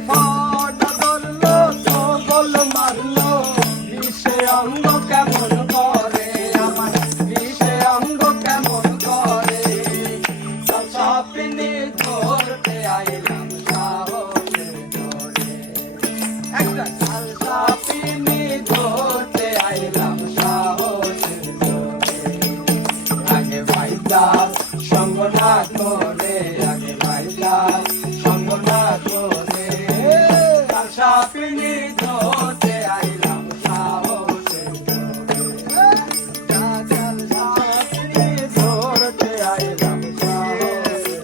ফটা ধরলো সবল মারলো বিষে অঙ্গ কেমন করে আমার বিষে অঙ্গ কেমন করে সাপিনি ধরতে আইলাম সাহসের ধরে একটা কাল সাপিনি ধরতে আইলাম সাহসের ধরে আগে ভাইটা সঙ্গ না করে আগে ভাইটা সঙ্গ না করে কাল সাপিনি ধরতে আইলাম সাহসের ধরে কাল সাপিনি ধরতে আইলাম সাহসের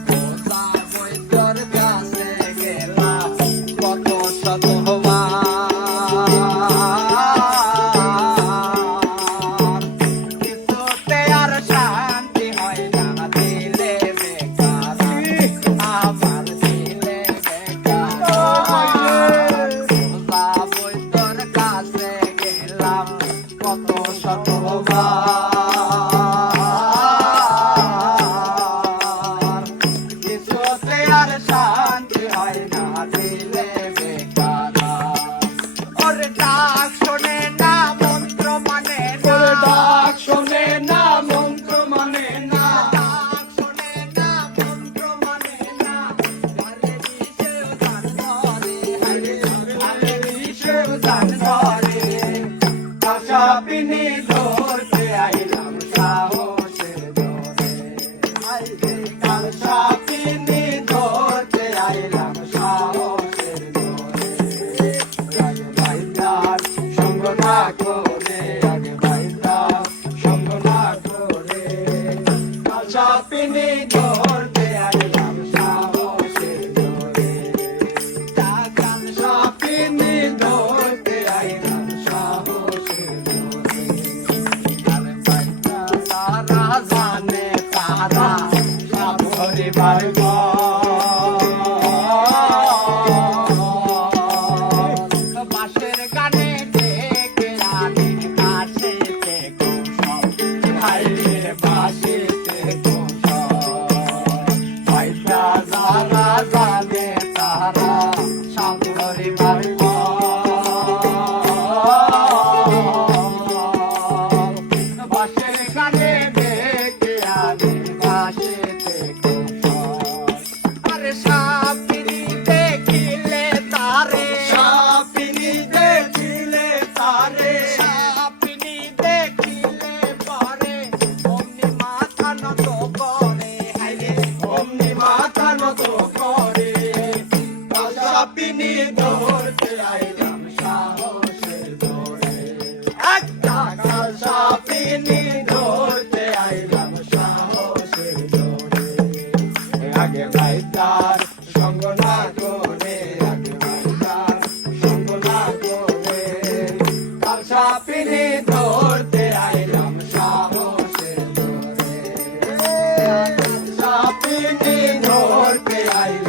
ধরে তোর কাছে গেলাম কত শত কিছুতে আর শান্তি হয় না দিলে বেকার আমার দিলে বেকার বই তোর কাছে গেলাম কত শতবার কিছুতে আর শান্তি হয় না দিলে বেকার ওরে ডাক শোনে না মন্ত্র মানে না ডাক শোনে না মন্ত্র মানে না ডাক শোনে না মন্ত্র মানে না আরে দিশেও জান ধরে আরে দিশেও জান ধরে সাপিনি ধরতে আইলাম সাহসের ধরে আইরে কাল সাপিনি ধরতে আইলাম সাহসের ধরে আগে ভাইটার সঙ্গ না করে আগে ভাইটার সঙ্গ না করে কাল সাপিনি ধরতে আইলাম সাহসের ধরে কাল সাপিনি ধরতে আইলাম সাহসের ধরে কাল ভাইটা তারা জানে তারা সব হরিবার বাঁশের গানে ডেকে রানী কাছেতে কৌশল হাইরে বাঁশিতে কৌশল ভাইটা যারা জানে তারা সব হরিবার বাঁশের গানে ডেকে রানী কাছেতে কৌশল আরে সাপিনি দেখিলে তারে সাপিনি দেখিলে তারে সাপিনি দেখিলে পারে অমনি মাথা নত করে হাইরে অমনি মাথা নত করে কাল সাপিনি ধরতে আইলাম সাহসের ধরে একটা কাল সাপিনি ধরতে আইলাম সাহসের ধরে আগে ভাইটার সঙ্গ না করে আগে ভাইটার সঙ্গ না করে কাল সাপিনি ধরতে আইলাম সাহসের ধরে সাপিনি ধরতে আইলাম